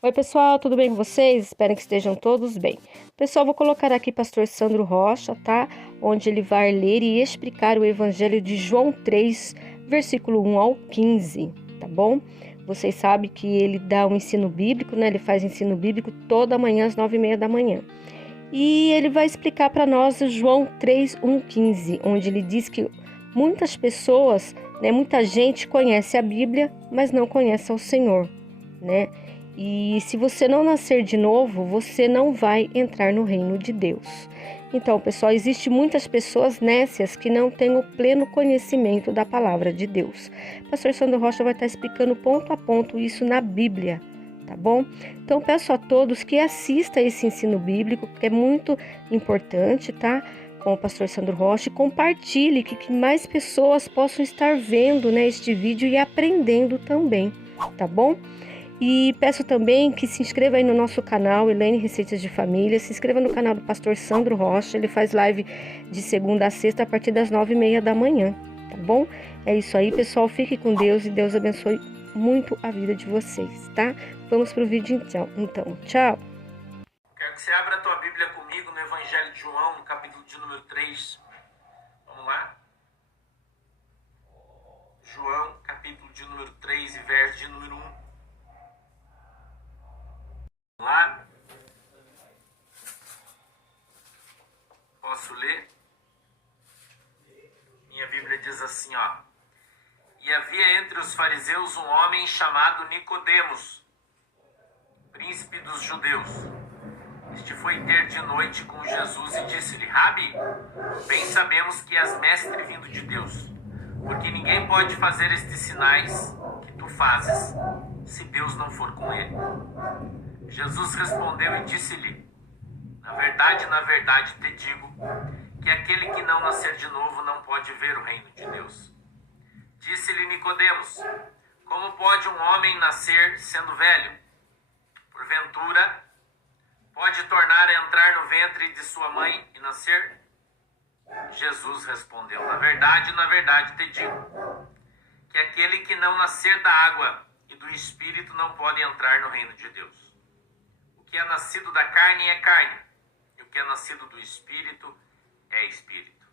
Oi pessoal, tudo bem com vocês? Espero que estejam todos bem. Pessoal, vou colocar aqui Pastor Sandro Rocha, tá? Onde ele vai ler e explicar o Evangelho de João 3, versículo 1 ao 15, tá bom? Vocês sabem que ele dá um ensino bíblico, né? Ele faz ensino bíblico toda manhã às 9h30 da manhã. E ele vai explicar para nós o João 3, 1, 15, onde ele diz que muitas pessoas, né? Muita gente conhece a Bíblia, mas não conhece ao Senhor, né? E se você não nascer de novo, você não vai entrar no reino de Deus. Então, pessoal, existe muitas pessoas nécias que não têm o pleno conhecimento da palavra de Deus. Pastor Sandro Rocha vai estar explicando ponto a ponto isso na Bíblia, tá bom? Então, peço a todos que assistam esse ensino bíblico, que é muito importante, tá? Com o pastor Sandro Rocha, e compartilhe que mais pessoas possam estar vendo, né, este vídeo e aprendendo também, tá bom? E peço também que se inscreva aí no nosso canal, Elaine Receitas de Família. Se inscreva no canal do pastor Sandro Rocha. Ele faz live de segunda a sexta a partir das 9h30 da manhã, tá bom? É isso aí, pessoal. Fique com Deus e Deus abençoe muito a vida de vocês, tá? Vamos pro vídeo então. Tchau! Quero que você abra a tua Bíblia comigo no Evangelho de João, no capítulo de número 3. Vamos lá? João, capítulo de número 3 e verso de número 1. Lá, posso ler? Minha Bíblia diz assim, ó. E havia entre os fariseus um homem chamado Nicodemos, príncipe dos judeus. Este foi ter de noite com Jesus e disse-lhe: Rabi, bem sabemos que és mestre vindo de Deus, porque ninguém pode fazer estes sinais que tu fazes, se Deus não for com ele. Jesus respondeu e disse-lhe: na verdade te digo, que aquele que não nascer de novo não pode ver o reino de Deus. Disse-lhe Nicodemos: como pode um homem nascer sendo velho? Porventura, pode tornar a entrar no ventre de sua mãe e nascer? Jesus respondeu: na verdade te digo, que aquele que não nascer da água e do Espírito não pode entrar no reino de Deus. O que é nascido da carne é carne, e o que é nascido do Espírito é Espírito.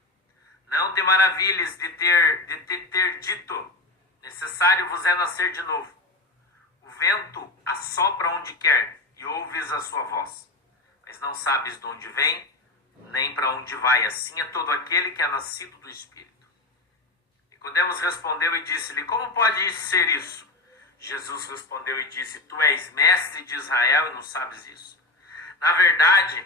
Não te maravilhes de ter dito: necessário vos é nascer de novo. O vento assopra onde quer, e ouves a sua voz, mas não sabes de onde vem, nem para onde vai. Assim é todo aquele que é nascido do Espírito. Nicodemos respondeu e disse-lhe: como pode ser isso? Jesus respondeu e disse: tu és mestre de Israel e não sabes isso? Na verdade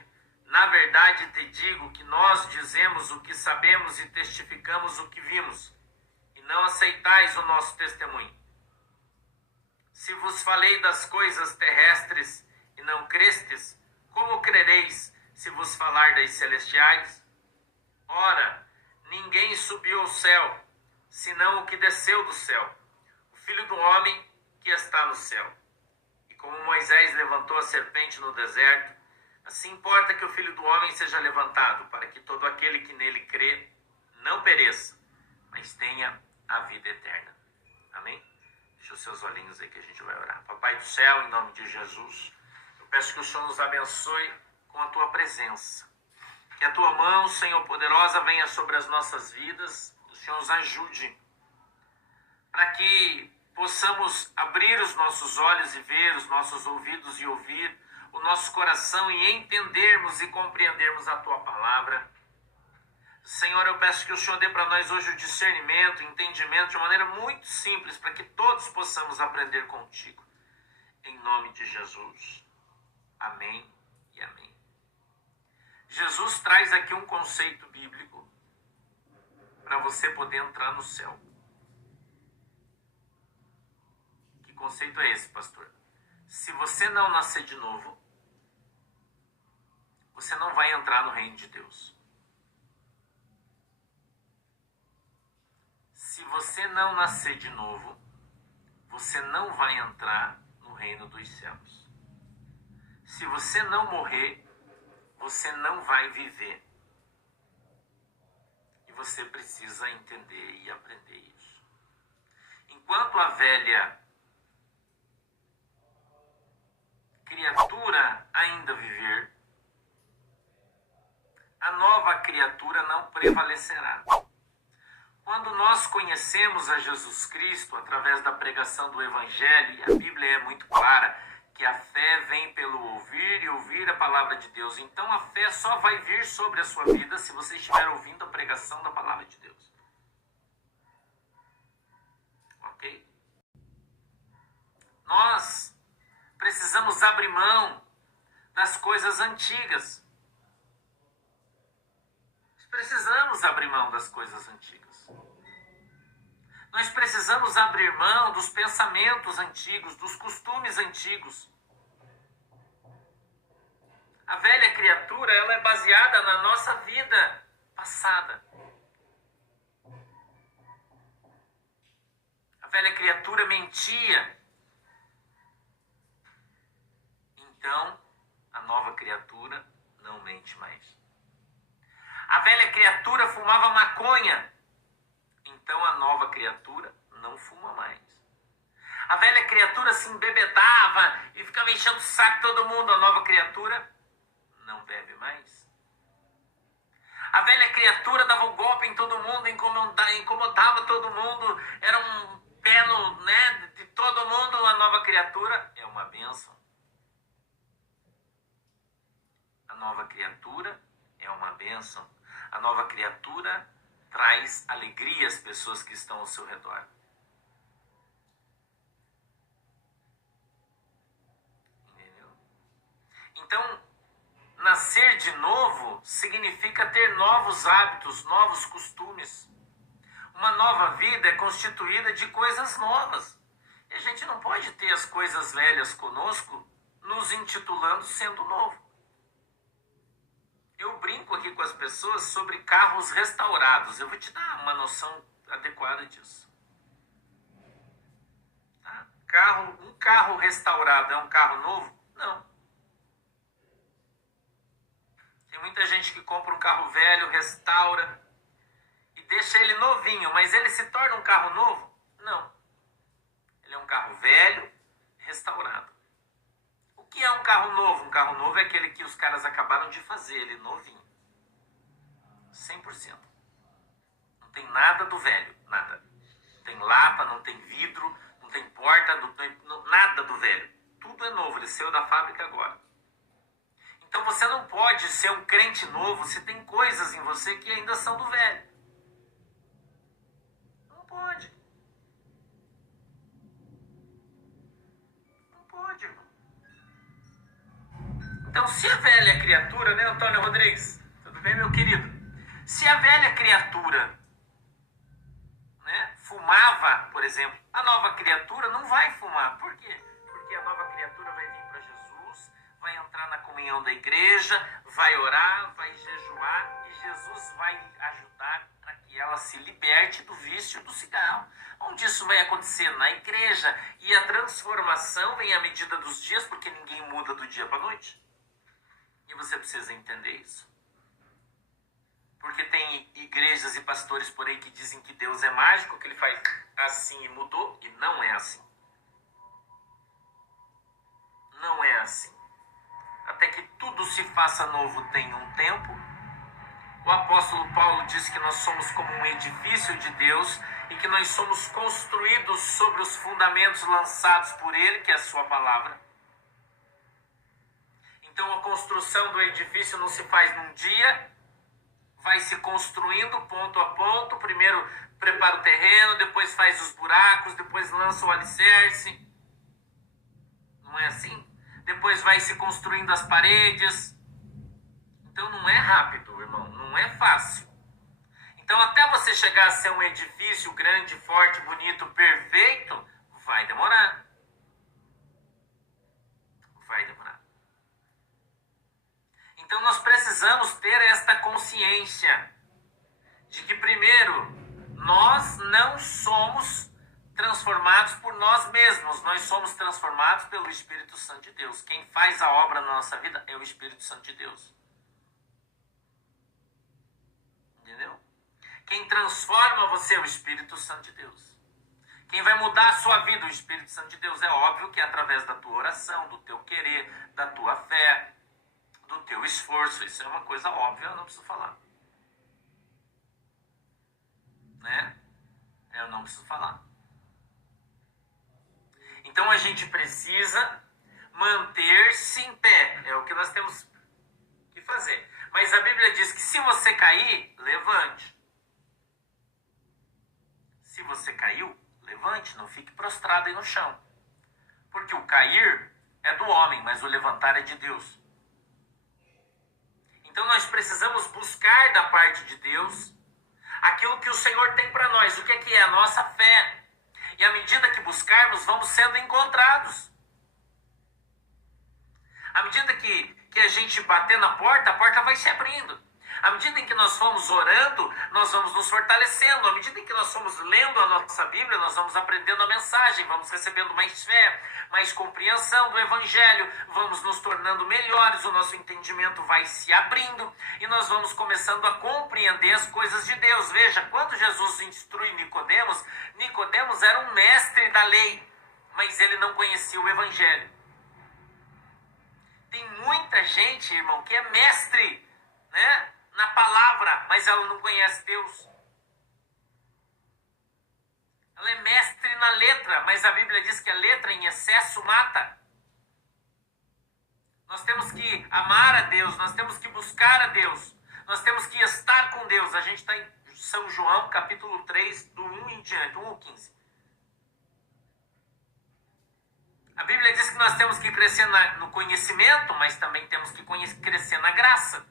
te digo que nós dizemos o que sabemos e testificamos o que vimos, e não aceitais o nosso testemunho. Se vos falei das coisas terrestres e não crestes, como crereis se vos falar das celestiais? Ora, ninguém subiu ao céu, senão o que desceu do céu, o Filho do homem que está no céu. E como Moisés levantou a serpente no deserto, assim importa que o Filho do homem seja levantado, para que todo aquele que nele crê não pereça, mas tenha a vida eterna. Amém? Deixa os seus olhinhos aí que a gente vai orar. Papai do céu, em nome de Jesus, eu peço que o Senhor nos abençoe com a tua presença. Que a tua mão, Senhor poderosa, venha sobre as nossas vidas. O Senhor nos ajude para que possamos abrir os nossos olhos e ver, os nossos ouvidos e ouvir, o nosso coração e entendermos e compreendermos a tua palavra. Senhor, eu peço que o Senhor dê para nós hoje o discernimento, o entendimento de maneira muito simples, para que todos possamos aprender contigo. Em nome de Jesus. Amém e amém. Jesus traz aqui um conceito bíblico para você poder entrar no céu. Que conceito é esse, pastor? Se você não nascer de novo, você não vai entrar no reino de Deus. Se você não nascer de novo, você não vai entrar no reino dos céus. Se você não morrer, você não vai viver. E você precisa entender e aprender isso. Enquanto a velha criatura ainda viver, a nova criatura não prevalecerá. Quando nós conhecemos a Jesus Cristo através da pregação do Evangelho, e a Bíblia é muito clara, que a fé vem pelo ouvir e ouvir a palavra de Deus. Então a fé só vai vir sobre a sua vida se você estiver ouvindo a pregação da palavra de Deus. Ok? Nós precisamos abrir mão das coisas antigas. Precisamos abrir mão das coisas antigas. Nós precisamos abrir mão dos pensamentos antigos, dos costumes antigos. A velha criatura, ela é baseada na nossa vida passada. A velha criatura mentia. Então, a nova criatura não mente mais. A velha criatura fumava maconha. Então a nova criatura não fuma mais. A velha criatura se embebedava e ficava enchendo o saco de todo mundo. A nova criatura não bebe mais. A velha criatura dava um golpe em todo mundo, incomodava todo mundo. Era um pelo, de todo mundo. A nova criatura é uma bênção. A nova criatura é uma bênção. A nova criatura traz alegria às pessoas que estão ao seu redor. Entendeu? Então, nascer de novo significa ter novos hábitos, novos costumes. Uma nova vida é constituída de coisas novas. E a gente não pode ter as coisas velhas conosco, nos intitulando sendo novo. Eu brinco aqui com as pessoas sobre carros restaurados. Eu vou te dar uma noção adequada disso. Tá? Um carro restaurado é um carro novo? Não. Tem muita gente que compra um carro velho, restaura e deixa ele novinho, mas ele se torna um carro novo? Não. Ele é um carro velho, restaurado. O que é um carro novo? Um carro novo é aquele que os caras acabaram de fazer, ele novinho. 100%. Não tem nada do velho, nada. Não tem lata, não tem vidro, não tem porta, não tem nada do velho. Tudo é novo, ele saiu da fábrica agora. Então você não pode ser um crente novo se tem coisas em você que ainda são do velho. Não pode. Não pode, irmão. Então, se a velha criatura, né, Antônio Rodrigues? Tudo bem, meu querido? Se a velha criatura, fumava, por exemplo, a nova criatura não vai fumar. Por quê? Porque a nova criatura vai vir para Jesus, vai entrar na comunhão da igreja, vai orar, vai jejuar e Jesus vai ajudar para que ela se liberte do vício do cigarro. Onde isso vai acontecer? Na igreja. E a transformação vem à medida dos dias, porque ninguém muda do dia para a noite. E você precisa entender isso. Porque tem igrejas e pastores por aí que dizem que Deus é mágico, que ele faz assim e mudou, e não é assim. Não é assim. Até que tudo se faça novo tem um tempo. O apóstolo Paulo diz que nós somos como um edifício de Deus e que nós somos construídos sobre os fundamentos lançados por ele, que é a sua palavra. Então a construção do edifício não se faz num dia, vai se construindo ponto a ponto. Primeiro prepara o terreno, depois faz os buracos, depois lança o alicerce. Não é assim? Depois vai se construindo as paredes. Então não é rápido, irmão, não é fácil. Então até você chegar a ser um edifício grande, forte, bonito, perfeito, vai demorar. Vai demorar. Então nós precisamos ter esta consciência de que, primeiro, nós não somos transformados por nós mesmos, nós somos transformados pelo Espírito Santo de Deus. Quem faz a obra na nossa vida é o Espírito Santo de Deus. Entendeu? Quem transforma você é o Espírito Santo de Deus. Quem vai mudar a sua vida, o Espírito Santo de Deus, é óbvio que é através da tua oração, do teu querer, da tua fé, do teu esforço. Isso é uma coisa óbvia, eu não preciso falar. Né? Eu não preciso falar. Então a gente precisa manter-se em pé. É o que nós temos que fazer. Mas a Bíblia diz que se você cair, levante. Se você caiu, levante, não fique prostrado aí no chão. Porque o cair é do homem, mas o levantar é de Deus. Então nós precisamos buscar da parte de Deus aquilo que o Senhor tem para nós. O que é a nossa fé? E à medida que buscarmos, vamos sendo encontrados. À medida que a gente bater na porta, a porta vai se abrindo. À medida em que nós formos orando, nós vamos nos fortalecendo. À medida em que nós formos lendo a nossa Bíblia, nós vamos aprendendo a mensagem, vamos recebendo mais fé, mais compreensão do Evangelho, vamos nos tornando melhores, o nosso entendimento vai se abrindo e nós vamos começando a compreender as coisas de Deus. Veja, quando Jesus instrui Nicodemos, Nicodemos era um mestre da lei, mas ele não conhecia o Evangelho. Tem muita gente, irmão, que é mestre, né, na palavra, mas ela não conhece Deus. Ela é mestre na letra, mas a Bíblia diz que a letra em excesso mata. Nós temos que amar a Deus, nós temos que buscar a Deus, nós temos que estar com Deus. A gente está em São João, capítulo 3, do 1 em diante, 1 ao 15. A Bíblia diz que nós temos que crescer no conhecimento, mas também temos que crescer na graça.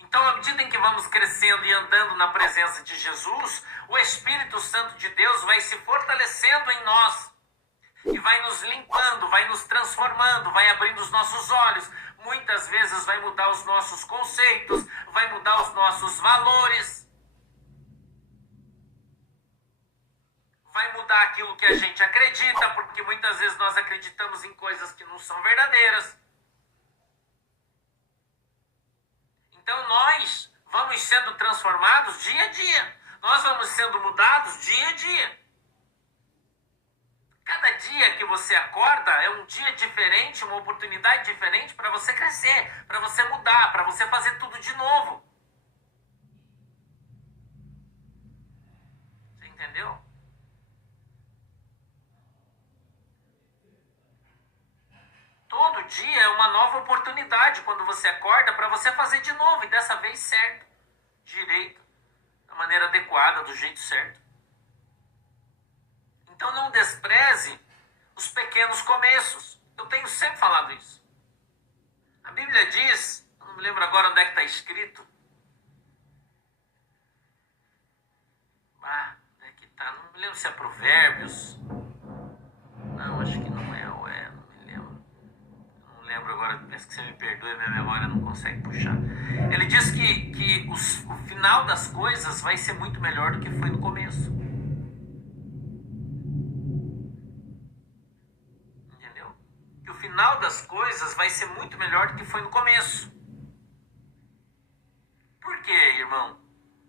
Então, à medida em que vamos crescendo e andando na presença de Jesus, o Espírito Santo de Deus vai se fortalecendo em nós e vai nos limpando, vai nos transformando, vai abrindo os nossos olhos. Muitas vezes vai mudar os nossos conceitos, vai mudar os nossos valores, vai mudar aquilo que a gente acredita, porque muitas vezes nós acreditamos em coisas que não são verdadeiras. Então nós vamos sendo transformados dia a dia. Nós vamos sendo mudados dia a dia. Cada dia que você acorda é um dia diferente, uma oportunidade diferente para você crescer, para você mudar, para você fazer tudo de novo. Você entendeu? Todo dia é uma nova oportunidade quando você acorda para você fazer de novo, e dessa vez certo, direito, da maneira adequada, do jeito certo. Então não despreze os pequenos começos. Eu tenho sempre falado isso. A Bíblia diz, eu não me lembro agora onde é que está escrito. Onde é que está? Não me lembro se é Provérbios. Não, acho que não é, ou é, não me lembro. Não lembro agora, peço que você me perdoe, minha memória não consegue puxar. Ele diz que o final das coisas vai ser muito melhor do que foi no começo. Entendeu? Que o final das coisas vai ser muito melhor do que foi no começo. Por quê, irmão?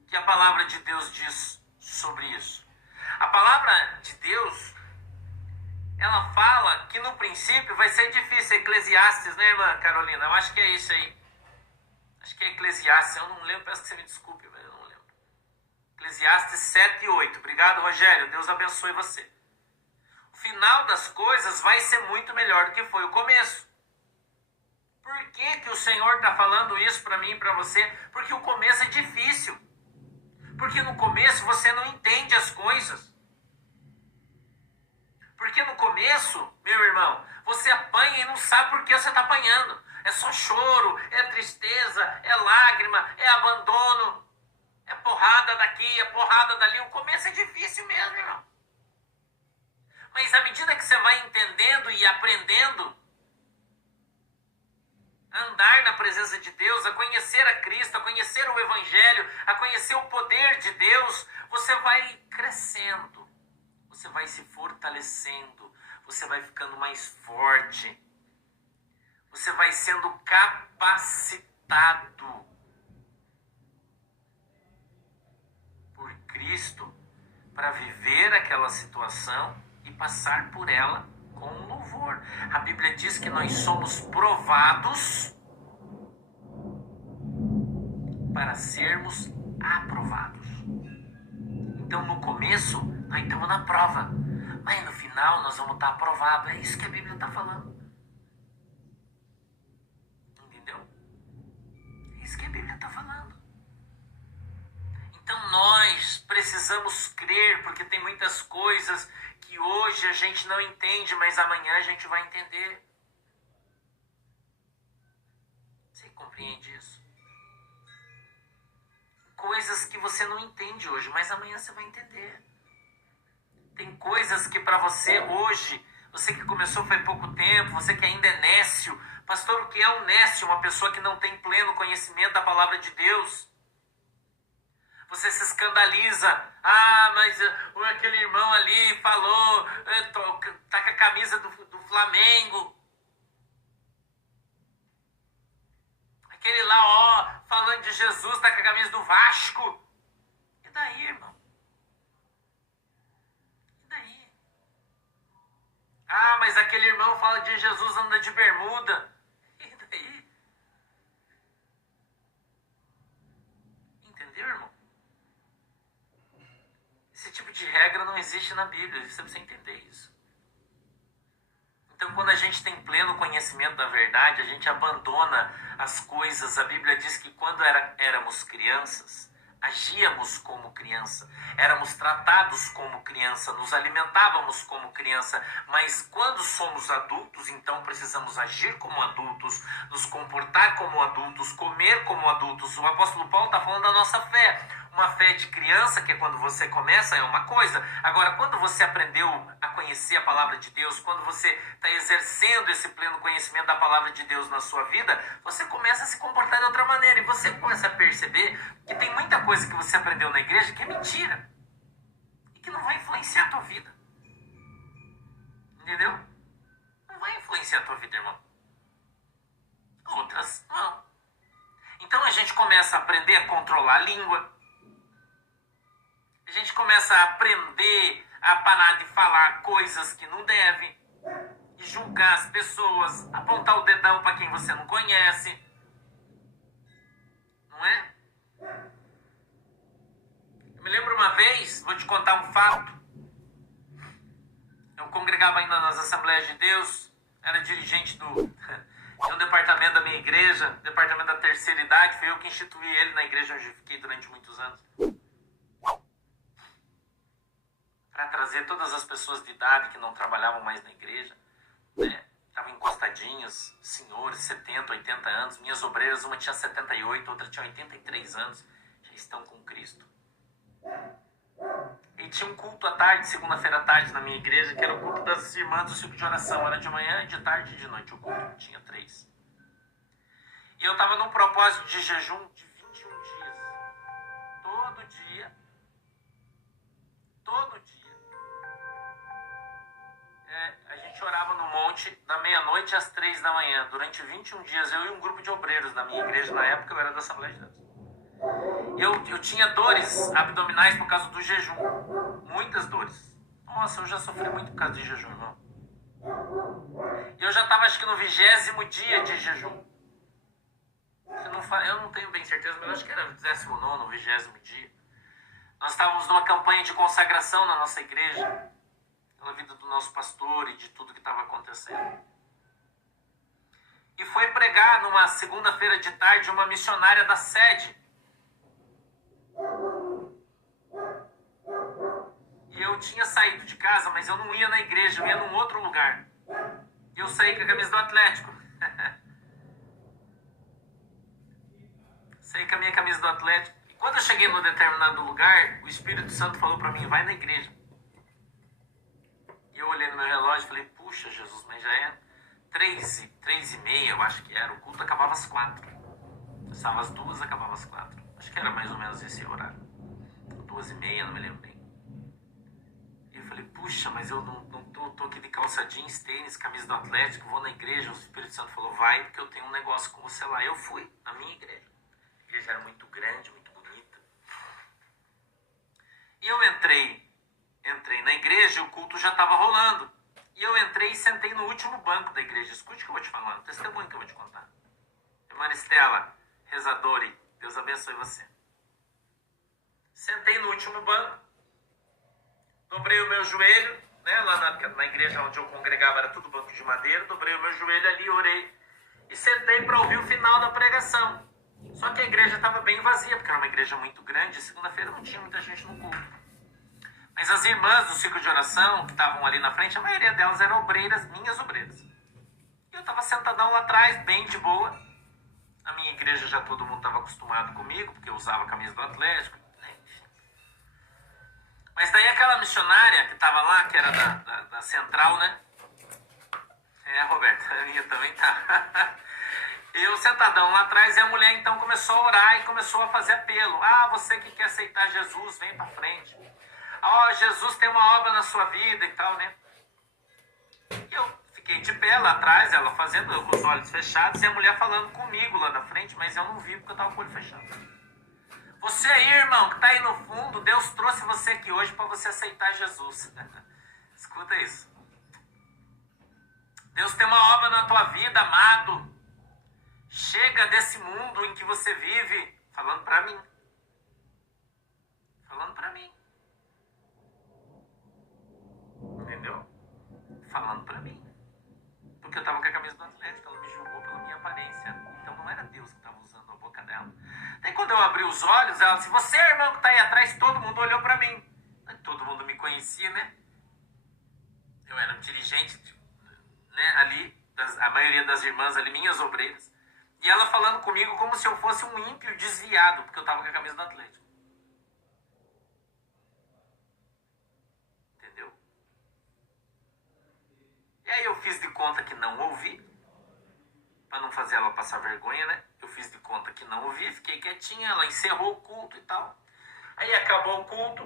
Que a palavra de Deus diz sobre isso? A palavra de Deus, ela fala que no princípio vai ser difícil. Eclesiastes, né, irmã Carolina? Eu acho que é isso aí. Acho que é Eclesiastes, eu não lembro, peço que você me desculpe, mas eu não lembro. Eclesiastes 7 e 8. Obrigado, Rogério. Deus abençoe você. O final das coisas vai ser muito melhor do que foi o começo. Por que o Senhor está falando isso para mim e para você? Porque o começo é difícil. Porque no começo você não entende as coisas. Porque no começo, meu irmão, você apanha e não sabe por que você está apanhando. É só choro, é tristeza, é lágrima, é abandono, é porrada daqui, é porrada dali. O começo é difícil mesmo, irmão. Mas à medida que você vai entendendo e aprendendo a andar na presença de Deus, a conhecer a Cristo, a conhecer o Evangelho, a conhecer o poder de Deus, você vai crescendo, você vai se fortalecendo, você vai ficando mais forte, você vai sendo capacitado por Cristo para viver aquela situação e passar por ela com louvor. A Bíblia diz que nós somos provados para sermos aprovados. Então no começo nós estamos na prova, mas no final nós vamos estar aprovados. É isso que a Bíblia está falando. Entendeu? É isso que a Bíblia está falando. Então nós precisamos crer, porque tem muitas coisas que hoje a gente não entende, mas amanhã a gente vai entender. Você compreende isso? Coisas que você não entende hoje, mas amanhã você vai entender. Tem coisas que para você hoje, você que começou faz pouco tempo, você que ainda é nécio. Pastor, o que é um nécio? Uma pessoa que não tem pleno conhecimento da palavra de Deus. Você se escandaliza. Ah, mas aquele irmão ali falou, tá com a camisa do Flamengo. Aquele lá, ó, falando de Jesus, tá com a camisa do Vasco. E daí, irmão? E daí? Ah, mas aquele irmão fala de Jesus, anda de bermuda. E daí? Entendeu, irmão? Esse tipo de regra não existe na Bíblia, você precisa entender isso. Então, quando a gente tem pleno conhecimento da verdade, a gente abandona as coisas. A Bíblia diz que quando éramos crianças, agíamos como criança, éramos tratados como criança, nos alimentávamos como criança, mas quando somos adultos, então precisamos agir como adultos, nos comportar como adultos, comer como adultos. O apóstolo Paulo está falando da nossa fé. Uma fé de criança, que é quando você começa, é uma coisa. Agora, quando você aprendeu a conhecer a palavra de Deus, quando você está exercendo esse pleno conhecimento da palavra de Deus na sua vida, você começa a se comportar de outra maneira. E você começa a perceber que tem muita coisa que você aprendeu na igreja que é mentira. E que não vai influenciar a tua vida. Entendeu? Não vai influenciar a tua vida, irmão. Outras, não. Então a gente começa a aprender a controlar a língua. A gente começa a aprender a parar de falar coisas que não deve, de julgar as pessoas, apontar o dedão para quem você não conhece. Não é? Eu me lembro uma vez, vou te contar um fato. Eu congregava ainda nas Assembleias de Deus, era dirigente de um departamento da minha igreja, departamento da terceira idade. Fui eu que instituí ele na igreja onde eu fiquei durante muitos anos. Para trazer todas as pessoas de idade que não trabalhavam mais na igreja, né? Estavam encostadinhas, senhores, 70, 80 anos. Minhas obreiras, uma tinha 78, outra tinha 83 anos, já estão com Cristo. E tinha um culto à tarde, segunda-feira à tarde, na minha igreja, que era o culto das irmãs do ciclo de oração. Era de manhã, de tarde e de noite o culto. Tinha 3. E eu estava num propósito de jejum de 21 dias. Todo dia. A gente orava no monte da meia-noite às 3 da manhã. Durante 21 dias, eu e um grupo de obreiros da minha igreja. Na época eu era da Assembleia de Deus. Eu tinha dores abdominais por causa do jejum. Muitas dores. Nossa, eu já sofri muito por causa de jejum, irmão. E eu já estava, acho que no 20º dia de jejum. Eu não tenho bem certeza, mas eu acho que era 19º, 20º dia. Nós estávamos numa campanha de consagração na nossa igreja, pela vida do nosso pastor e de tudo que estava acontecendo. E foi pregar numa segunda-feira de tarde uma missionária da sede. E eu tinha saído de casa, mas eu não ia na igreja, eu ia num outro lugar. E eu saí com a camisa do Atlético. Saí com a minha camisa do Atlético. E quando eu cheguei num determinado lugar, o Espírito Santo falou para mim, vai na igreja. E eu olhei no meu relógio e falei, puxa Jesus, mas já é 3h30, eu acho que era. O culto acabava às 4. Começava às 2, acabava às 4. Acho que era mais ou menos esse horário. 2h30, não me lembro bem. E eu falei, puxa, mas eu não tô aqui de calça jeans, tênis, camisa do Atlético, vou na igreja. O Espírito Santo falou, vai, porque eu tenho um negócio com você lá. Eu fui, na minha igreja. A igreja era muito grande, muito bonita. E eu entrei igreja e o culto já estava rolando. E eu entrei e sentei no último banco da igreja. Escute o que eu vou te falar, um testemunho que eu vou te contar. Irmã Estela, rezadora, Deus abençoe você. Sentei no último banco, dobrei o meu joelho, né, lá na igreja onde eu congregava era tudo banco de madeira, dobrei o meu joelho ali, orei e sentei para ouvir o final da pregação. Só que a igreja estava bem vazia, porque era uma igreja muito grande, segunda-feira não tinha muita gente no culto. Mas as irmãs do ciclo de oração, que estavam ali na frente, a maioria delas eram obreiras, minhas obreiras. E eu estava sentadão lá atrás, bem de boa. Na minha igreja já todo mundo estava acostumado comigo, porque eu usava a camisa do Atlético, né? Enfim. Mas daí aquela missionária que estava lá, que era da central, né? Roberta, a minha também tá. Eu sentadão lá atrás, e a mulher então começou a orar e começou a fazer apelo. Você que quer aceitar Jesus, vem pra frente. Jesus tem uma obra na sua vida e tal, né? E eu fiquei de pé lá atrás, ela fazendo, eu com os olhos fechados, e a mulher falando comigo lá na frente, mas eu não vi porque eu tava com o olho fechado. Você aí, irmão, que tá aí no fundo, Deus trouxe você aqui hoje para você aceitar Jesus. Escuta isso. Deus tem uma obra na tua vida, amado. Chega desse mundo em que você vive, falando para mim. Falando para mim. Entendeu? Falando para mim. Porque eu tava com a camisa do Atlético, ela me julgou pela minha aparência. Então não era Deus que estava usando a boca dela. Daí quando eu abri os olhos, ela disse, você, irmão, que tá aí atrás, todo mundo olhou para mim. Todo mundo me conhecia, né? Eu era um dirigente, né, ali, a maioria das irmãs ali, minhas obreiras. E ela falando comigo como se eu fosse um ímpio desviado, porque eu tava com a camisa do Atlético. Entendeu? E aí eu fiz de conta que não ouvi, para não fazer ela passar vergonha, né? Eu fiz de conta que não ouvi, fiquei quietinha, ela encerrou o culto e tal. Aí acabou o culto,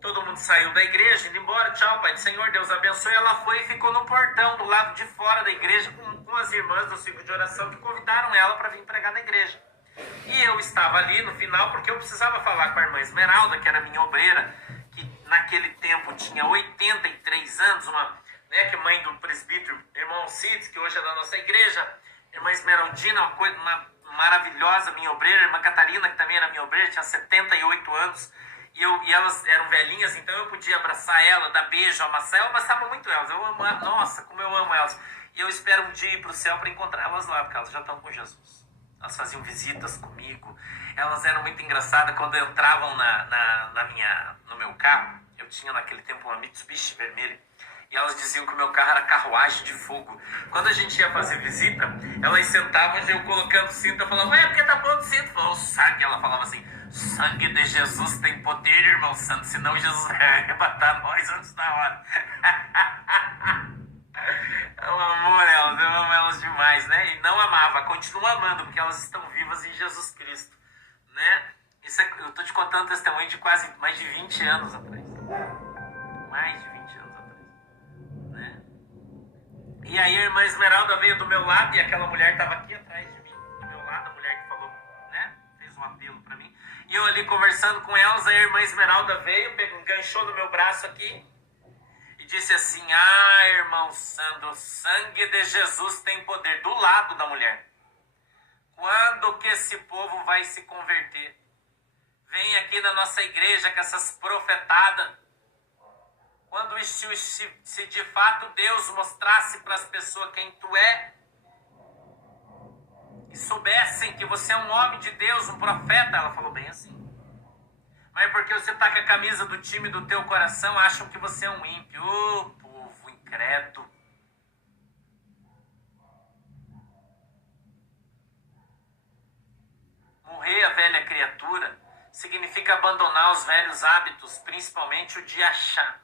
todo mundo saiu da igreja, indo embora, tchau, Pai do Senhor, Deus abençoe. Ela foi e ficou no portão, do lado de fora da igreja, com as irmãs do ciclo de oração que convidaram ela para vir pregar na igreja. E eu estava ali no final porque eu precisava falar com a irmã Esmeralda, que era minha obreira, que naquele tempo tinha 83 anos, né, que é mãe do presbítero irmão Cides, que hoje é da nossa igreja, irmã Esmeraldina, uma maravilhosa minha obreira, irmã Catarina, que também era minha obreira, tinha 78 anos, e elas eram velhinhas, então eu podia abraçar ela, dar beijo, amassar, eu abraçava muito elas, eu amo, nossa, como eu amo elas, e eu espero um dia ir para o céu para encontrar elas lá, porque elas já estão com Jesus. Elas faziam visitas comigo, elas eram muito engraçadas quando entravam no meu carro. Eu tinha naquele tempo uma Mitsubishi vermelha, e elas diziam que o meu carro era carruagem de fogo. Quando a gente ia fazer visita, elas sentavam e eu colocando o cinto, eu falava, por que tá pondo cinto? Falava, o sangue, ela falava assim, sangue de Jesus tem poder, irmão santo, senão Jesus vai arrebatar nós antes da hora. Eu amo elas, eu amo elas demais, né? E não amava, continuo amando, porque elas estão vivas em Jesus Cristo, né? Eu tô te contando testemunho de quase mais de 20 anos atrás. Mais de 20 anos atrás, né? E aí a irmã Esmeralda veio do meu lado e aquela mulher estava aqui atrás de mim, do meu lado, a mulher que falou, né? Fez um apelo para mim. E eu ali conversando com elas, a irmã Esmeralda veio, enganchou no meu braço aqui, disse assim, irmão Sandro, o sangue de Jesus tem poder, do lado da mulher. Quando que esse povo vai se converter? Vem aqui na nossa igreja com essas profetadas. Quando se de fato Deus mostrasse para as pessoas quem tu é, e soubessem que você é um homem de Deus, um profeta, ela falou bem assim. Mas porque você tá com a camisa do time do teu coração, acham que você é um ímpio. Ô, povo incrédulo. Morrer a velha criatura significa abandonar os velhos hábitos, principalmente o de achar.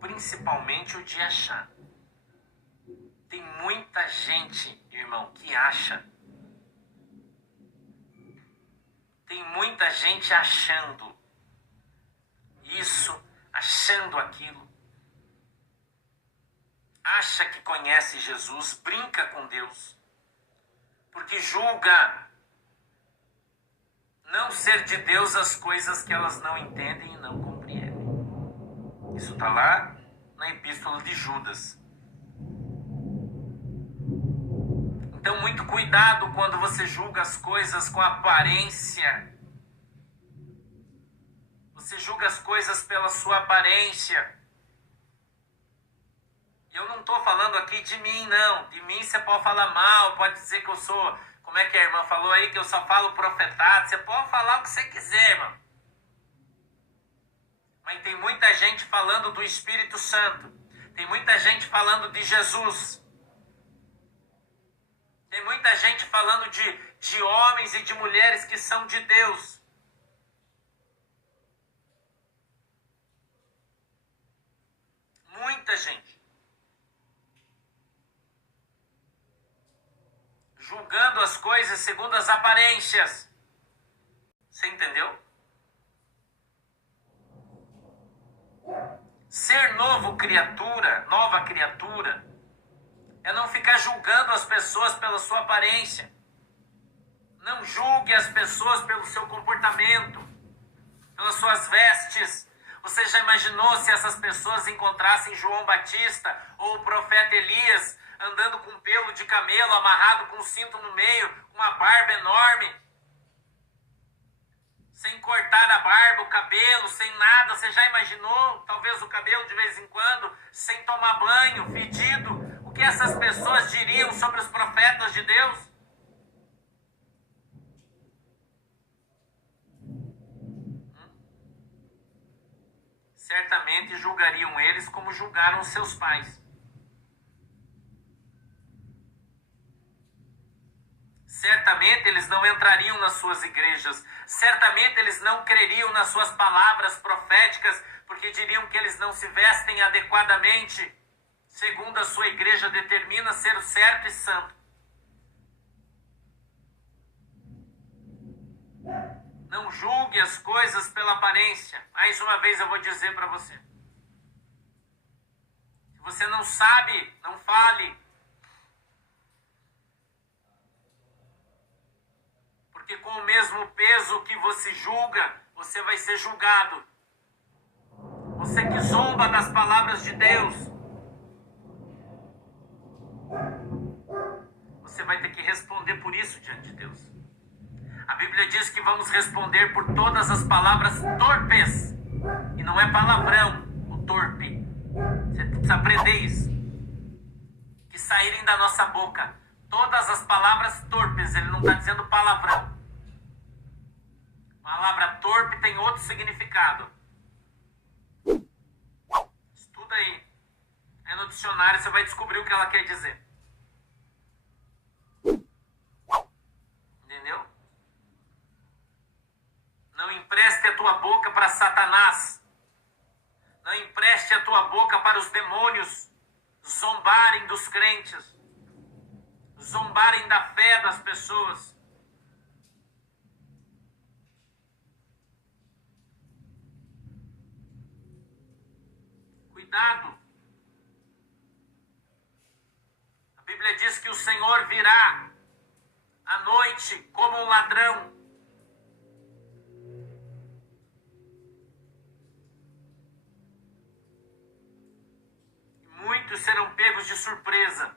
Principalmente o de achar. Tem muita gente, irmão, que acha. Tem muita gente achando isso, achando aquilo. Acha que conhece Jesus, brinca com Deus, porque julga. não ser de Deus as coisas que elas não entendem e não compreendem. Isso está lá na Epístola de Judas. Então, muito cuidado quando você julga as coisas com aparência. Você julga as coisas pela sua aparência. Eu não estou falando aqui de mim, não. De mim você pode falar mal, pode dizer que eu sou... Como é que a irmã falou aí? Que eu só falo profetado. Você pode falar o que você quiser, irmão. Mas tem muita gente falando do Espírito Santo. Tem muita gente falando de Jesus. Tem muita gente falando de homens e de mulheres que são de Deus. Muita gente. Julgando as coisas segundo as aparências. Você entendeu? Ser nova criatura, é não ficar julgando as pessoas pela sua aparência. Não julgue as pessoas pelo seu comportamento, pelas suas vestes. Você já imaginou se essas pessoas encontrassem João Batista ou o profeta Elias andando com pelo de camelo, amarrado com um cinto no meio, uma barba enorme, sem cortar a barba, o cabelo, sem nada? Você já imaginou? Talvez o cabelo de vez em quando, sem tomar banho, fedido. O que essas pessoas diriam sobre os profetas de Deus? Certamente julgariam eles como julgaram seus pais. Certamente eles não entrariam nas suas igrejas. Certamente eles não creriam nas suas palavras proféticas, porque diriam que eles não se vestem adequadamente, segundo a sua igreja determina ser o certo e santo. Não julgue as coisas pela aparência. Mais uma vez eu vou dizer para você. Se você não sabe, não fale. Porque com o mesmo peso que você julga, você vai ser julgado. Você que zomba das palavras de Deus, você vai ter que responder por isso diante de Deus. A Bíblia diz que vamos responder por todas as palavras torpes. E não é palavrão, o torpe. Você precisa aprender isso. Que saírem da nossa boca. Todas as palavras torpes, ele não está dizendo palavrão. A palavra torpe tem outro significado. Estuda aí. É no dicionário, você vai descobrir o que ela quer dizer. Entendeu? Não empreste a tua boca para Satanás. Não empreste a tua boca para os demônios zombarem dos crentes. Zombarem da fé das pessoas. Cuidado. A Bíblia diz que o Senhor virá à noite como um ladrão. E muitos serão pegos de surpresa.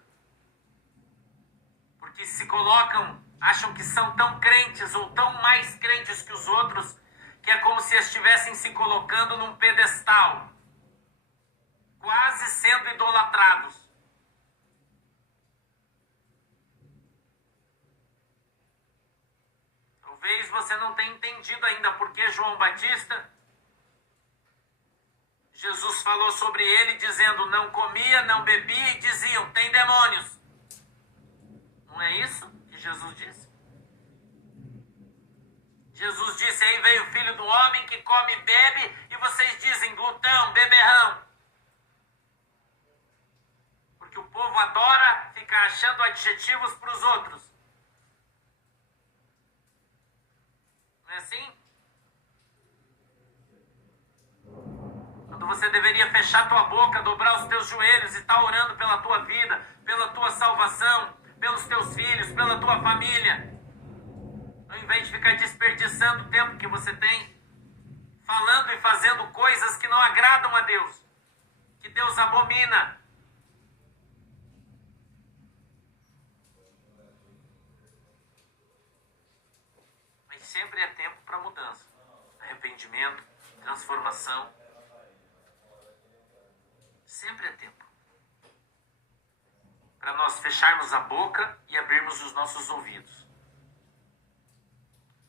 Porque se colocam, acham que são tão crentes ou tão mais crentes que os outros, que é como se estivessem se colocando num pedestal, quase sendo idolatrados. Talvez você não tenha entendido ainda porque João Batista, Jesus falou sobre ele dizendo, não comia, não bebia, e diziam, tem demônios. Não é isso que Jesus disse? Jesus disse, aí veio o Filho do Homem que come e bebe, e vocês dizem, glutão, beberrão. Porque o povo adora ficar achando adjetivos para os outros. Não é assim? Quando você deveria fechar tua boca, dobrar os teus joelhos e estar orando pela tua vida, pela tua salvação, pelos teus filhos, pela tua família. Ao vez de ficar desperdiçando o tempo que você tem, falando e fazendo coisas que não agradam a Deus, que Deus abomina. Mas sempre é tempo para mudança, arrependimento, transformação. Sempre é tempo para nós fecharmos a boca e abrirmos os nossos ouvidos.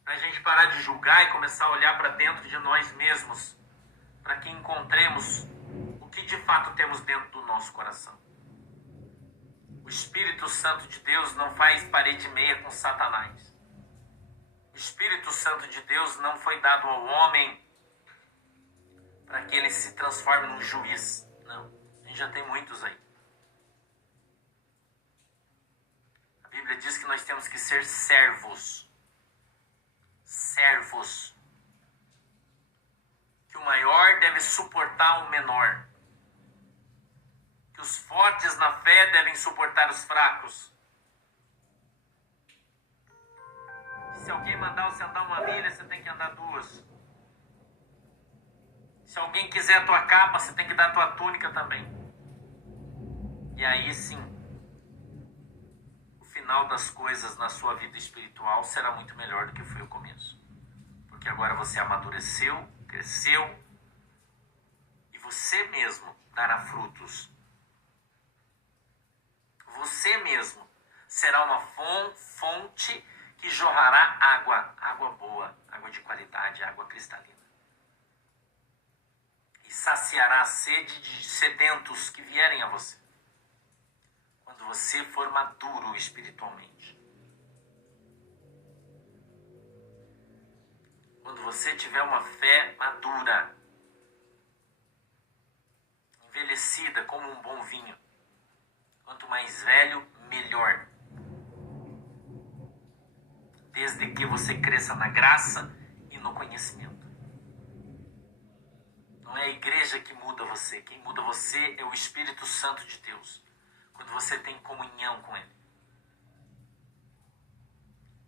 Para a gente parar de julgar e começar a olhar para dentro de nós mesmos, para que encontremos o que de fato temos dentro do nosso coração. O Espírito Santo de Deus não faz parede meia com Satanás. O Espírito Santo de Deus não foi dado ao homem para que ele se transforme num juiz. Não, a gente já tem muitos aí. A Bíblia diz que nós temos que ser servos. Servos. Que o maior deve suportar o menor. Que os fortes na fé devem suportar os fracos. Se alguém mandar você andar uma milha, você tem que andar 2. Se alguém quiser a tua capa, você tem que dar a tua túnica também. E aí sim, o final das coisas na sua vida espiritual será muito melhor do que foi o começo. Porque agora você amadureceu, cresceu, e você mesmo dará frutos. Você mesmo será uma fonte que jorrará água boa, água de qualidade, água cristalina. E saciará a sede de sedentos que vierem a você. Quando você for maduro espiritualmente. Quando você tiver uma fé madura, envelhecida como um bom vinho. Quanto mais velho, melhor. Desde que você cresça na graça e no conhecimento. Não é a igreja que muda você. Quem muda você é o Espírito Santo de Deus. Quando você tem comunhão com Ele.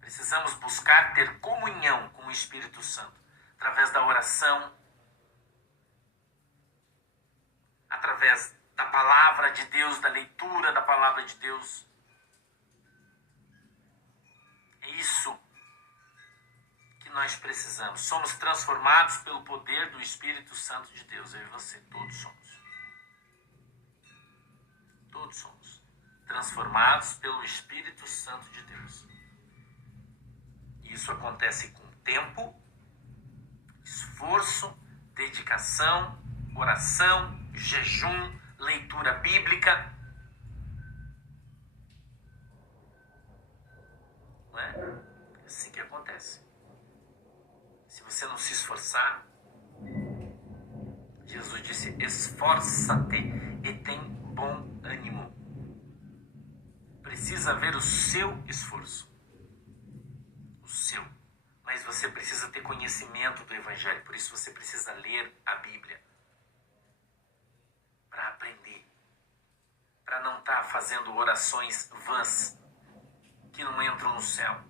Precisamos buscar ter comunhão com o Espírito Santo. Através da oração. Através da palavra de Deus, da leitura da palavra de Deus. É isso que nós precisamos. Somos transformados pelo poder do Espírito Santo de Deus. Eu e você, todos somos. Todos somos transformados pelo Espírito Santo de Deus. E isso acontece com tempo, esforço, dedicação, oração, jejum, leitura bíblica. Não é? É assim que acontece. Se você não se esforçar, Jesus disse, esforça-te e tem bom ânimo. Precisa ver o seu esforço. O seu. Mas você precisa ter conhecimento do Evangelho. Por isso você precisa ler a Bíblia. Para aprender. Para não estar fazendo orações vãs que não entram no céu.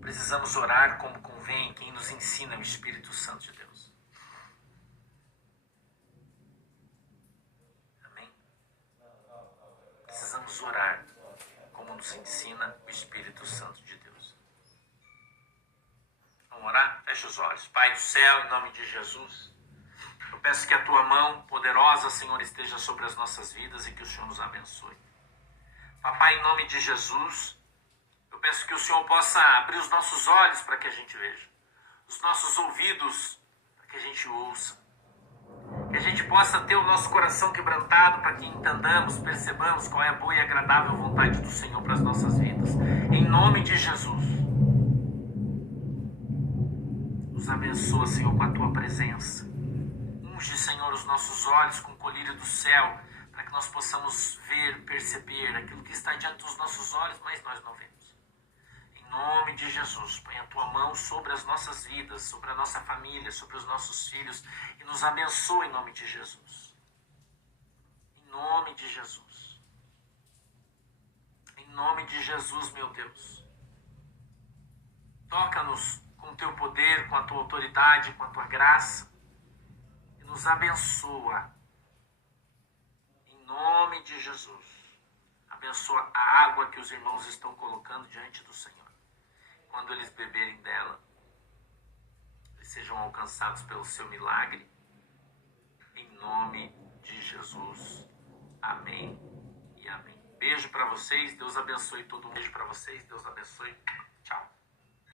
Precisamos orar como convém, quem nos ensina é o Espírito Santo de Deus. Amém? Precisamos orar como nos ensina o Espírito Santo de Deus. Vamos orar? Feche os olhos. Pai do céu, em nome de Jesus, eu peço que a Tua mão poderosa, Senhor, esteja sobre as nossas vidas e que o Senhor nos abençoe. Papai, em nome de Jesus, eu peço que o Senhor possa abrir os nossos olhos para que a gente veja, os nossos ouvidos para que a gente ouça, que a gente possa ter o nosso coração quebrantado para que entendamos, percebamos qual é a boa e agradável vontade do Senhor para as nossas vidas. Em nome de Jesus, nos abençoa, Senhor, com a Tua presença. Unge, Senhor, os nossos olhos com o colírio do céu, para que nós possamos ver, perceber aquilo que está diante dos nossos olhos, mas nós não vemos. Em nome de Jesus, põe a Tua mão sobre as nossas vidas, sobre a nossa família, sobre os nossos filhos e nos abençoa em nome de Jesus. Em nome de Jesus. Em nome de de Jesus, meu Deus. Toca-nos com o teu poder, com a tua autoridade, com a tua graça. E nos abençoa. Em nome de Jesus. Abençoa a água que os irmãos estão colocando diante do Senhor. Quando eles beberem dela, eles sejam alcançados pelo seu milagre. Em nome de Jesus. Amém e amém. Beijo para vocês. Deus abençoe todo mundo. Beijo para vocês. Deus abençoe. Tchau.